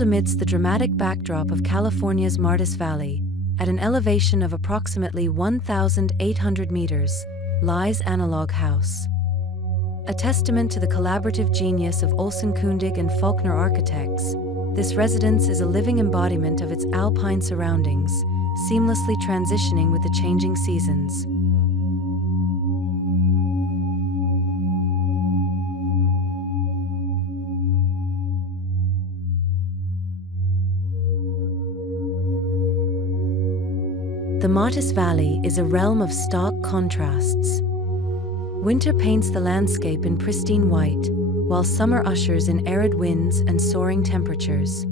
Nestled amidst the dramatic backdrop of California's Martis Valley, at an elevation of approximately 1,800 meters, lies Analog House. A testament to the collaborative genius of Olson, Kundig and Faulkner architects, this residence is a living embodiment of its alpine surroundings, seamlessly transitioning with the changing seasons. The Martis Valley is a realm of stark contrasts. Winter paints the landscape in pristine white, while summer ushers in arid winds and soaring temperatures.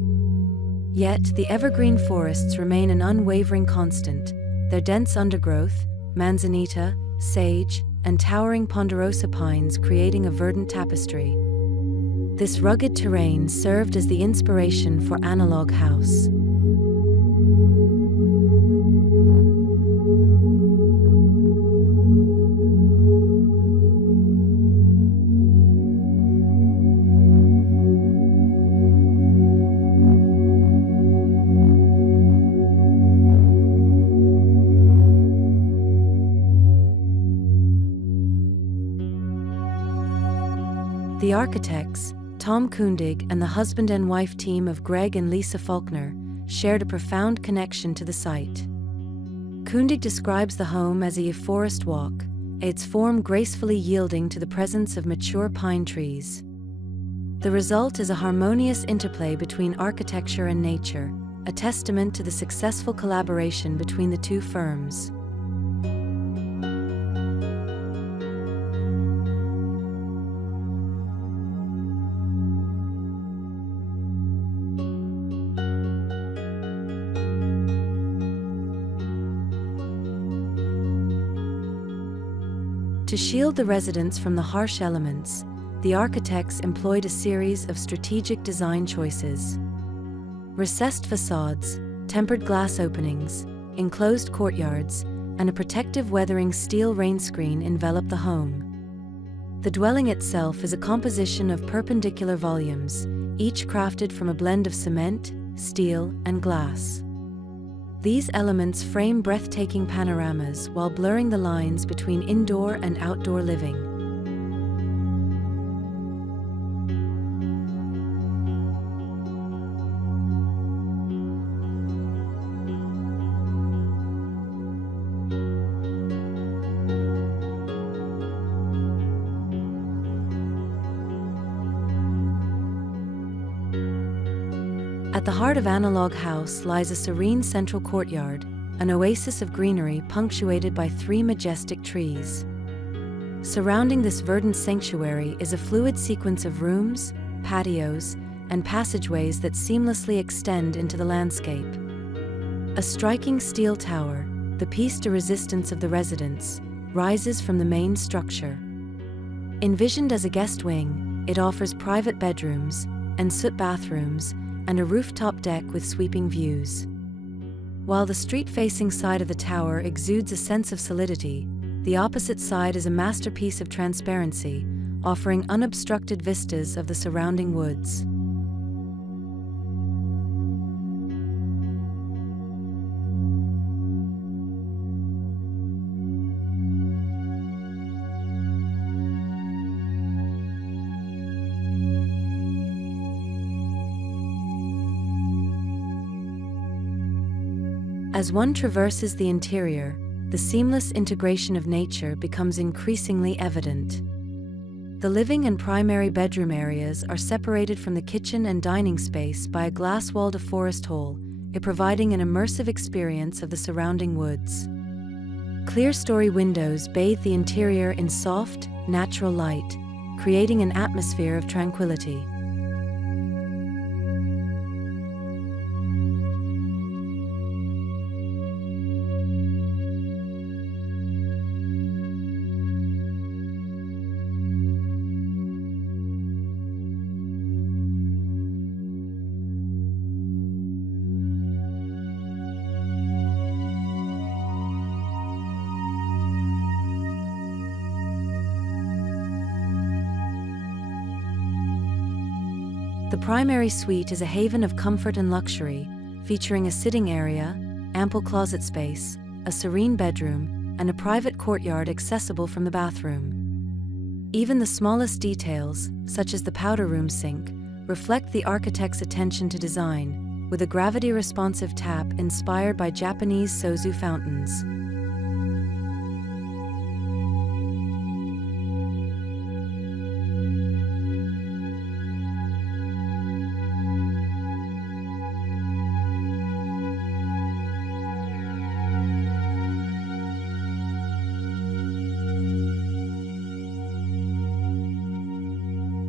Yet, the evergreen forests remain an unwavering constant, their dense undergrowth, manzanita, sage, and towering ponderosa pines creating a verdant tapestry. This rugged terrain served as the inspiration for Analog House. The architects, Tom Kundig and the husband and wife team of Greg and Lesa Faulkner, shared a profound connection to the site. Kundig describes the home as a forest walk, its form gracefully yielding to the presence of mature pine trees. The result is a harmonious interplay between architecture and nature, a testament to the successful collaboration between the two firms. To shield the residents from the harsh elements, the architects employed a series of strategic design choices. Recessed facades, tempered glass openings, enclosed courtyards, and a protective weathering steel rain screen envelop the home. The dwelling itself is a composition of perpendicular volumes, each crafted from a blend of cement, steel, and glass. These elements frame breathtaking panoramas while blurring the lines between indoor and outdoor living. At the heart of Analog House lies a serene central courtyard, an oasis of greenery punctuated by 3 majestic trees. Surrounding this verdant sanctuary is a fluid sequence of rooms, patios, and passageways that seamlessly extend into the landscape. A striking steel tower, the piece de resistance of the residence, rises from the main structure. Envisioned as a guest wing, it offers private bedrooms, ensuite bathrooms, and a rooftop deck with sweeping views. While the street-facing side of the tower exudes a sense of solidity, the opposite side is a masterpiece of transparency, offering unobstructed vistas of the surrounding woods. As one traverses the interior, the seamless integration of nature becomes increasingly evident. The living and primary bedroom areas are separated from the kitchen and dining space by a glass-walled forest hall, providing an immersive experience of the surrounding woods. Clear-story windows bathe the interior in soft, natural light, creating an atmosphere of tranquility. The primary suite is a haven of comfort and luxury, featuring a sitting area, ample closet space, a serene bedroom, and a private courtyard accessible from the bathroom. Even the smallest details, such as the powder room sink, reflect the architect's attention to design, with a gravity-responsive tap inspired by Japanese sozu fountains.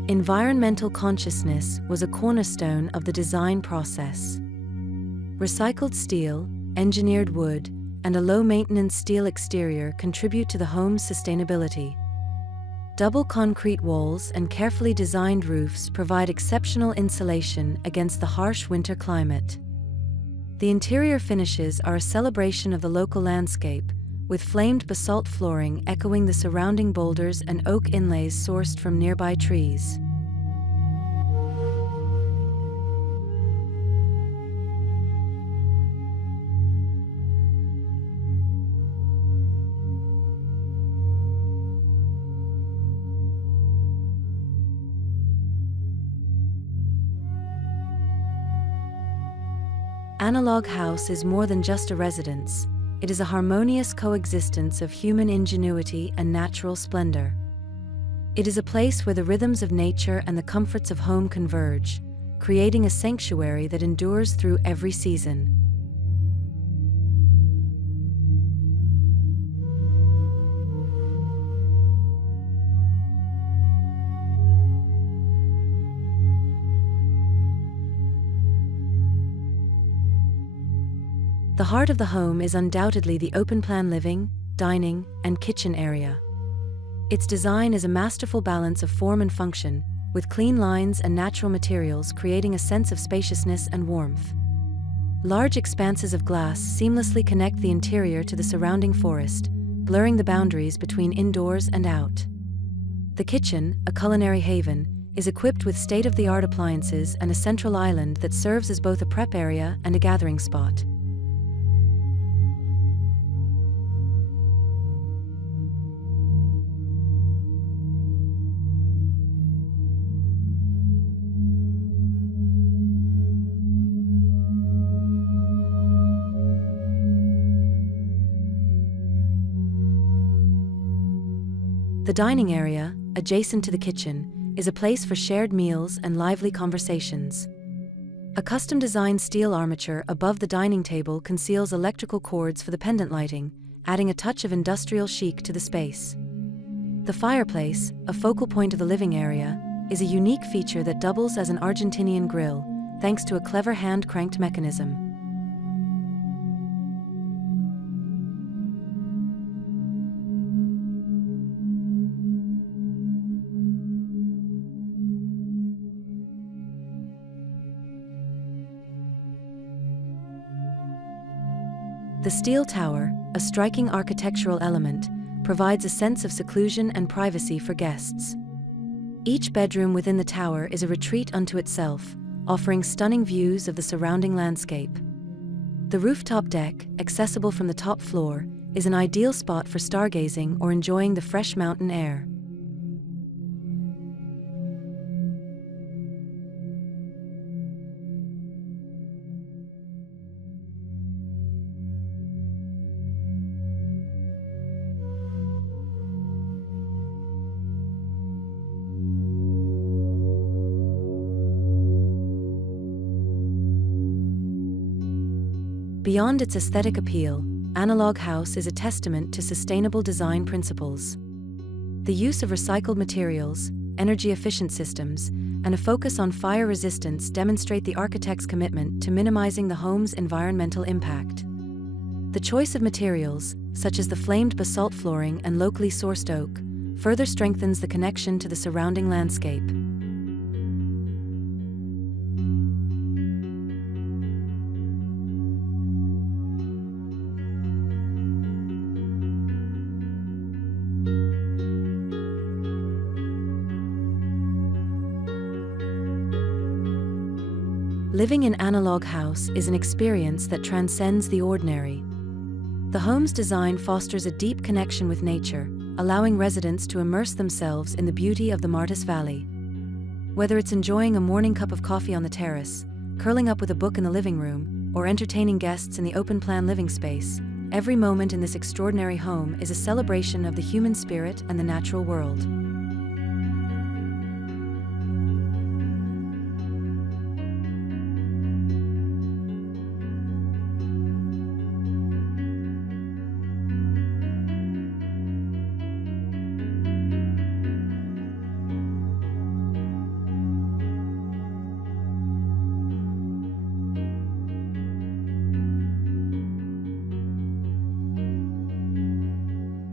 Environmental consciousness was a cornerstone of the design process. Recycled steel, engineered wood, and a low-maintenance steel exterior contribute to the home's sustainability. Double concrete walls and carefully designed roofs provide exceptional insulation against the harsh winter climate. The interior finishes are a celebration of the local landscape, with flamed basalt flooring echoing the surrounding boulders and oak inlays sourced from nearby trees. Analog House is more than just a residence. It is a harmonious coexistence of human ingenuity and natural splendor. It is a place where the rhythms of nature and the comforts of home converge, creating a sanctuary that endures through every season. The heart of the home is undoubtedly the open-plan living, dining, and kitchen area. Its design is a masterful balance of form and function, with clean lines and natural materials creating a sense of spaciousness and warmth. Large expanses of glass seamlessly connect the interior to the surrounding forest, blurring the boundaries between indoors and out. The kitchen, a culinary haven, is equipped with state-of-the-art appliances and a central island that serves as both a prep area and a gathering spot. The dining area, adjacent to the kitchen, is a place for shared meals and lively conversations. A custom-designed steel armature above the dining table conceals electrical cords for the pendant lighting, adding a touch of industrial chic to the space. The fireplace, a focal point of the living area, is a unique feature that doubles as an Argentinian grill, thanks to a clever hand-cranked mechanism. The steel tower, a striking architectural element, provides a sense of seclusion and privacy for guests. Each bedroom within the tower is a retreat unto itself, offering stunning views of the surrounding landscape. The rooftop deck, accessible from the top floor, is an ideal spot for stargazing or enjoying the fresh mountain air. Beyond its aesthetic appeal, Analog House is a testament to sustainable design principles. The use of recycled materials, energy-efficient systems, and a focus on fire resistance demonstrate the architect's commitment to minimizing the home's environmental impact. The choice of materials, such as the flamed basalt flooring and locally sourced oak, further strengthens the connection to the surrounding landscape. Living in Analog House is an experience that transcends the ordinary. The home's design fosters a deep connection with nature, allowing residents to immerse themselves in the beauty of the Martis Valley. Whether it's enjoying a morning cup of coffee on the terrace, curling up with a book in the living room, or entertaining guests in the open-plan living space, every moment in this extraordinary home is a celebration of the human spirit and the natural world.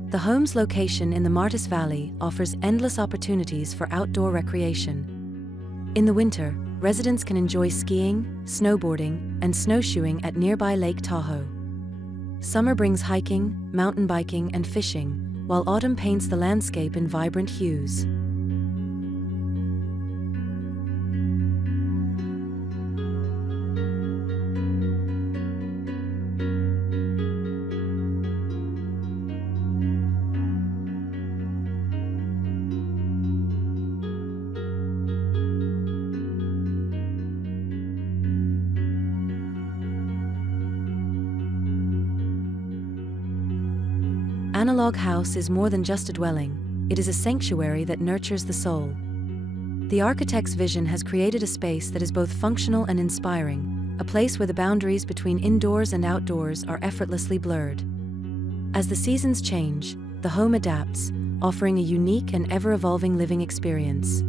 The home's location in the Martis Valley offers endless opportunities for outdoor recreation. In the winter, residents can enjoy skiing, snowboarding, and snowshoeing at nearby Lake Tahoe. Summer brings hiking, mountain biking, and fishing, while autumn paints the landscape in vibrant hues. Analog House is more than just a dwelling, it is a sanctuary that nurtures the soul. The architect's vision has created a space that is both functional and inspiring, a place where the boundaries between indoors and outdoors are effortlessly blurred. As the seasons change, the home adapts, offering a unique and ever-evolving living experience.